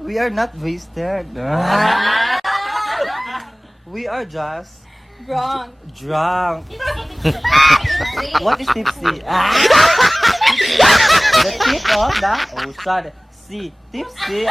We are not wasted. We are just drunk. What is tipsy? The tip of the ocean. See, tipsy.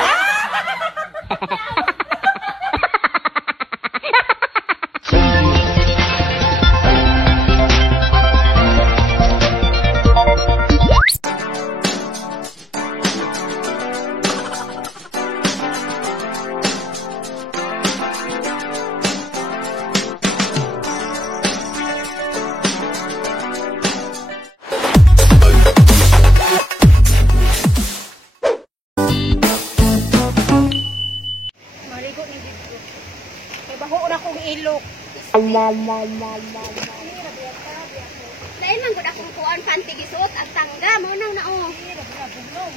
Lain man gud akong kuan panty gisuot ang tangga mo nang nao.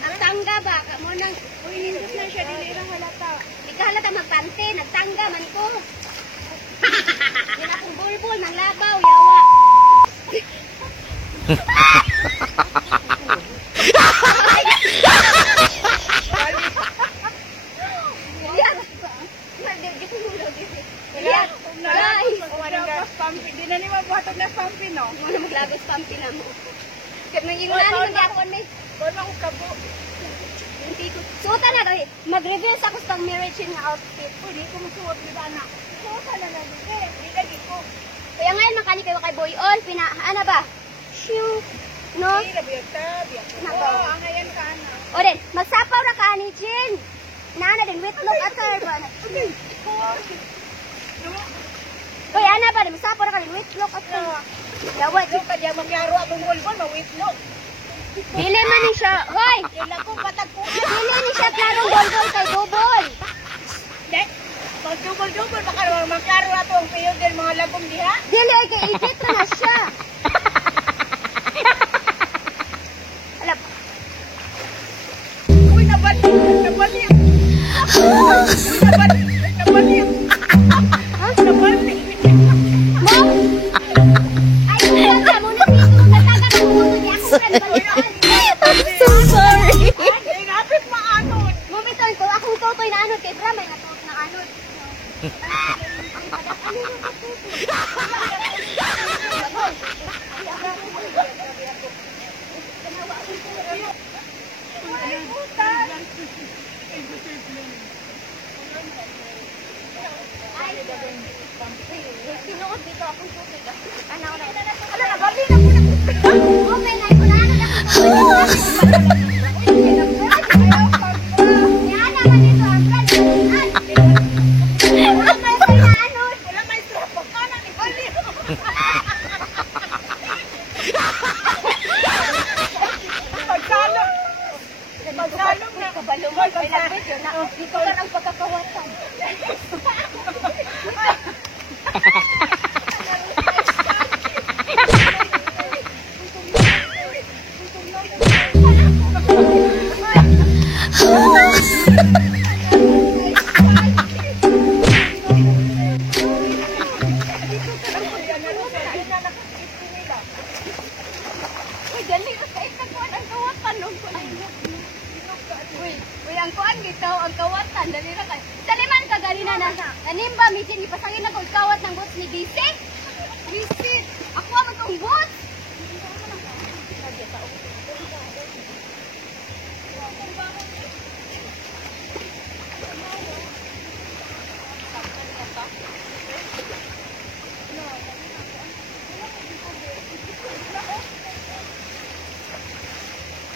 Ang tangga ba ka mo nang nindot na siya dili ra halata. Di ka halata magpante, nagtangga man ko. Yan akong bulbul nang labaw yawa. Di na ni magbuhatag na pampi, no? Mo na maglagos pampi na mo. Kat nang ingon ni magyapon mi. Kon ako kabo. Hindi ko. Suota na doy. Mag-reveal sa kusang marriage nga outfit. Pwede ko musuot di ba na? Suota na lang di lagi ko. Kaya ngayon makani kayo kay Boy On, ana ba? Shoo. No? Di labi ta, biya. Oh, ang ayan ka na. O din, magsapaw ra ka ni Chin. Nana din witlog atar ba? Okay. Oy, ana ba, magsapaw ra ka ni witlog atar. Yawa, Di ka diya magyaro akong bulbul, mawitlog. dili man ni siya. Hoy, Kila ko patagpuan. dili ni siya klarong bolbol kay Bubol. Dek, pag-dubol-dubol, baka magklaro na ito ang piyo din mga lagom diha. Dili ay kay edit ra na siya. Alap. Uy, nabali. Nabali. Nabali. Nabali. Mo? Ay, wala mo na dito. Nataga ka mo niya ako kan balikan. I'm so sorry. Ay, napit maanod. Momenton ko, akong tutoy na anod kay Bram ay natuot na anod. Sinuot dito akong tutoy. Ano na? Ala na, bali na po na. Okay na, ito na anod akong tutoy. Yan naman ito ang plan. Wala may na anod. Wala may trapo ka na ni Bali. Pagsalong. Pagsalong na. Kabalo mo, may lapit yun na. Dito ka ng pagkakawatan. Uy, dali ka sa itakuan ang kawatan. Uy, ang kuan gitaw, ang kawatan. Dali na kayo. Saliman ka, galina na. Kanimba, mitin, ipasangin na kong kawat ng boots ni DC. DC, ako ang itong boots.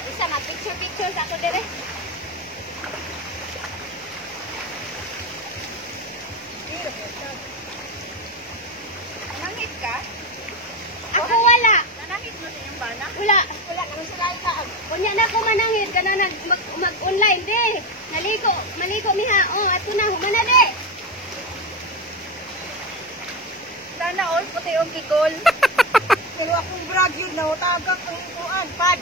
Isa mag-picture sa ako dire. Nanangit ka? Ako wala. Nanangit mo sa iyong bana? Wala. Wala ka sa lahat. Kunya na ako manangit ka na mag-online de. Maligo miha. Oh, ato na humana de. Sana all puti yung kikol. Pero akong brag yun na utagak ang kuan pad.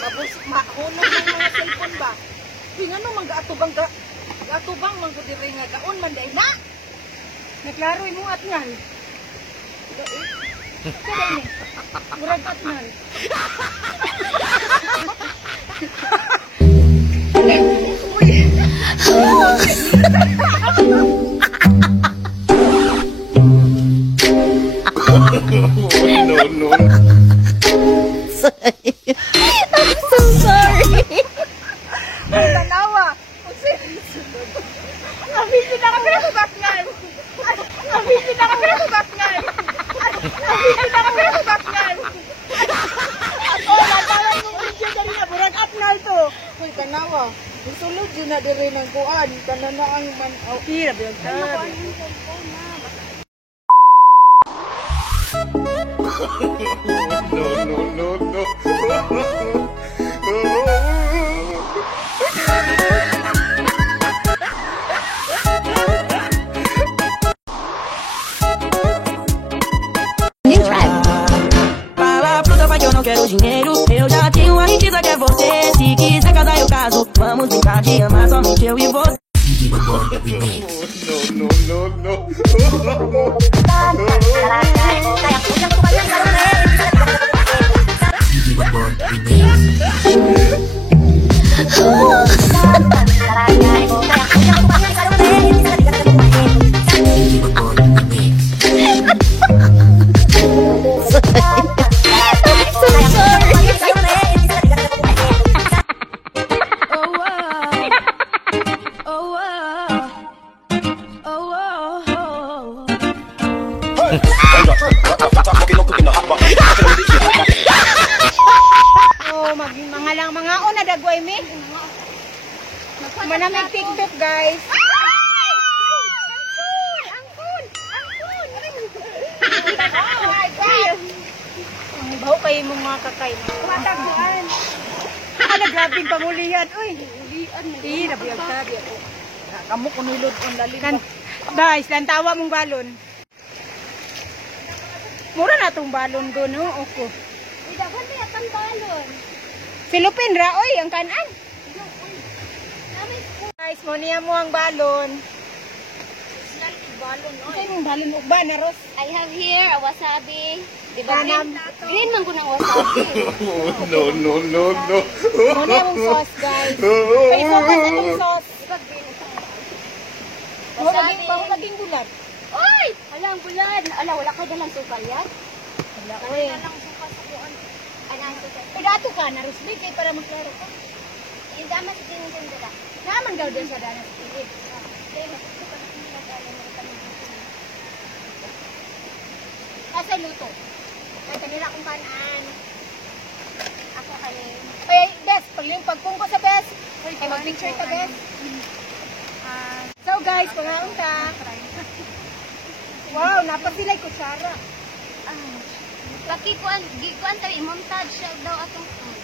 Tapos mahulog ng mga cellphone ba? Kung ano mang gaatubang mang kudiri nga gaon man day na. Naklaro mo at ngal. Kada ini. Murag at ngal. Uy. No, no. I'm so sorry. Ang tanawa. Ang busy na kami na bakngan. Ang busy na kami na bakngan. Ang busy na kami na bakngan. Ako, natalan kong video dali na. Burag up na ito. Uy, tanawa. Isulod yun na diri ng kuan. Kanana ang man. Oh, hirap yun. No, no, no, no. Fala fruta, pai, que eu não quero dinheiro. Eu já tenho a riqueza que é você. Se quiser casar, eu caso. Vamos brincar de amar somente eu e você. No, no, no, no. Oh, mga lang mga una dagway mi. Manamig TikTok, guys. Ang baho kayo mong mga kakay. Mataguan. Ano, grabing pangulihan. Uy, nabiyag sabi ako. Kamu kunilod on lalim. Guys, lantawa mong balon. Mura na itong balon ko, no? Oko. Dapat may atang balon. Silupin ra, oy, ang kanan. Guys, mo niya mo ang balon. Ito yung balon ugba na, Ros. I have here a wasabi. Diba Tanam. green man ko ng wasabi. No, no, no, no. Mo niya mong sauce, guys. Kaya focus itong sauce. Diba green ito? Bago maging gulat. Oy! Alang bulan. Ala, wala ka dalang sukal yan? Wala, oy. sukal sa buwan. Ano ang sukal? Pedato ka na, Ros. Kaya para maklaro ka. Yung damas sa tingin dala. Naman daw din sa dana sa pilit. Kasi luto. Kaya kanila akong kanan. Ako kanin. Ay, Bes, pagpungko sa Bes. Ay, mag-picture ka, Bes. So, guys, pangaon ka. Wow, napasilay ko, Shara. Gikuan tayo, montage siya daw atong food.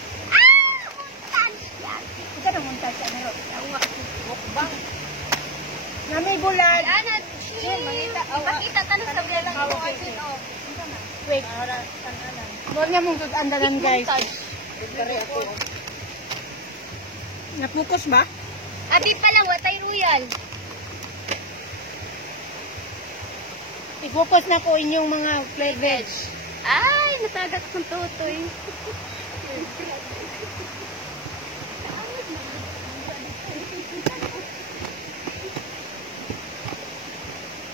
Montage yan. Ika na montage siya, meron. Mukbang. Na may bulan. Ana, chill. Ipakita ka na sa vlog ko. Wait. Huwag niya mong tutandalan, guys. Napukus ba? Abi pa lang, watay royal. I-focus na ko inyong mga flavor veg. Ay, natagat akong tutoy.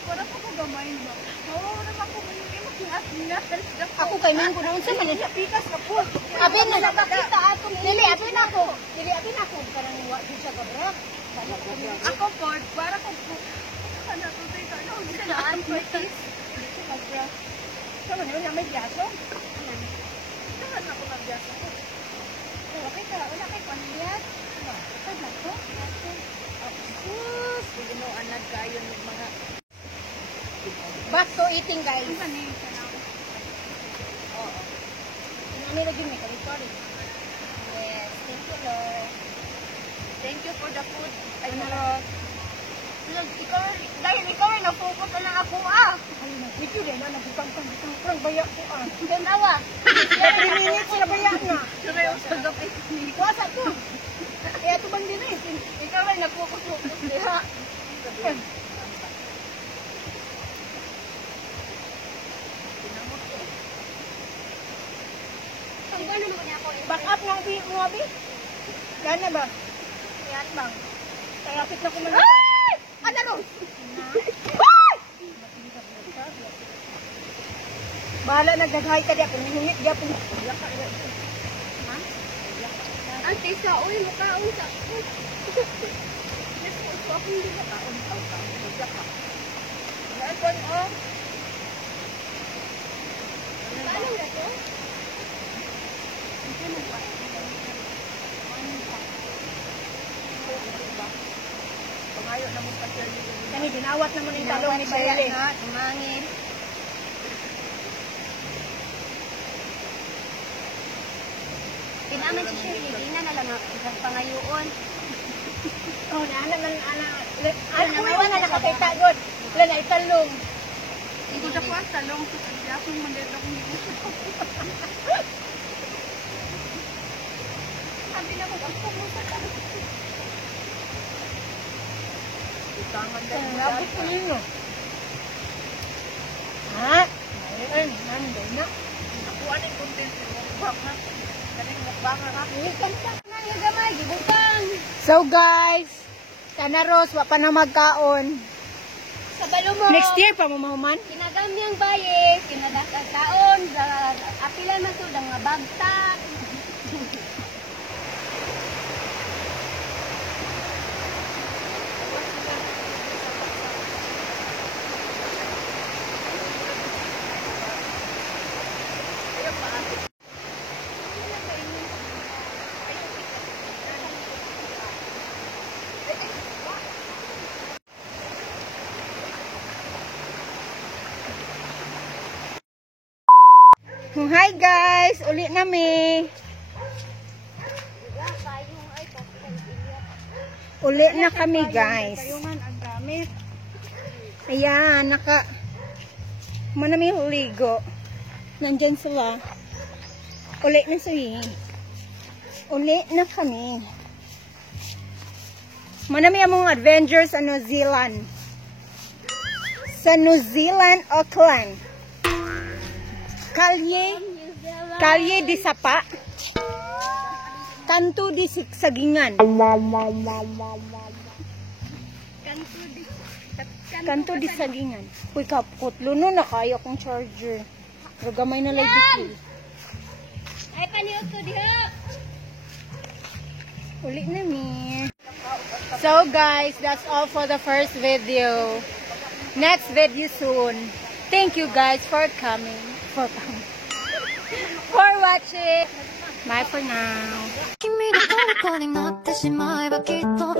Para po ko gamay ba? Oo, naman ko ako kay man ko na unsa man niya pikas na po. Abi na nakakita atong dili abi na ko. Dili abi na ko karang wa di siya gabra. Ako Ford para ko kana tutoy ka no bisa na an practice. Gabra. Sama niyo may biyaso. Saan ako magbiyaso ko? Okay ka, wala kay paniyat. Saan na ko? Sus, ginoan na kayo ng mga back to eating, guys. Oo. Ano lagi may kari-kari? Yes, thank you, Lord. Thank you for the food. Ay, Lord. Look, dahil ikaw ay na-focus na lang ako, ah. Ay, nag-video rin na, nag-butang bayak ko, ah. Gandawa. 3 minutes na bayak na. Kuwasa ko. Kaya ito bang din eh. Ikaw ay nag-focus-focus. Diha. Ano naman niya ako? Back up ng mga bi. Gana ba? Yan bang. Kayapit na kumalit. Ay! Ano ron? Bahala nagdaghay ka di ako. Nihingit di ako. Ante sa uy mukhaon sa. Naan oh. Paano na to? Pangayo na mo pa Shirley. Kani binawat naman yung talong ni Shirley. Tumangin. Pinaman si Shirley, di na lang ang pangayoon. Oh, ana. Ano naman na nakakita god. Wala na italong. Ito na po ang talong sa kadyasong mandito kong dito. Sabi na mo, ang pumusa ka. Tangan din. Labot ko ninyo. Ha? Ayun, nanday na. Nakuha na yung content yung mukbang na. Kaning mukbang na. Nang gamay, gibutang. So guys, Tanaros, wa pa na magkaon. Sa balo mo. Next year pa mo mahuman? Kinagamyang baye, kinadakaon, apilan man to, nga bagtak. Hi guys, uli na mi. Uli na kami guys. Ayan, manami huligo. Nandyan sila. Uli na sila. Uli na kami. Manami among adventures sa New Zealand. Sa New Zealand, Auckland. Kalye di Sapa. Kanto di Sagingan. Kanto di Sagingan. Uy, kaputlo no, nakaya kong charger. Ragamay na lagi. Ay, paniot ko diha. Uli na mi. So guys, that's all for the first video. Next video soon. Thank you guys for coming. For watching. Bye for now. 君の虜になってしまえばきっと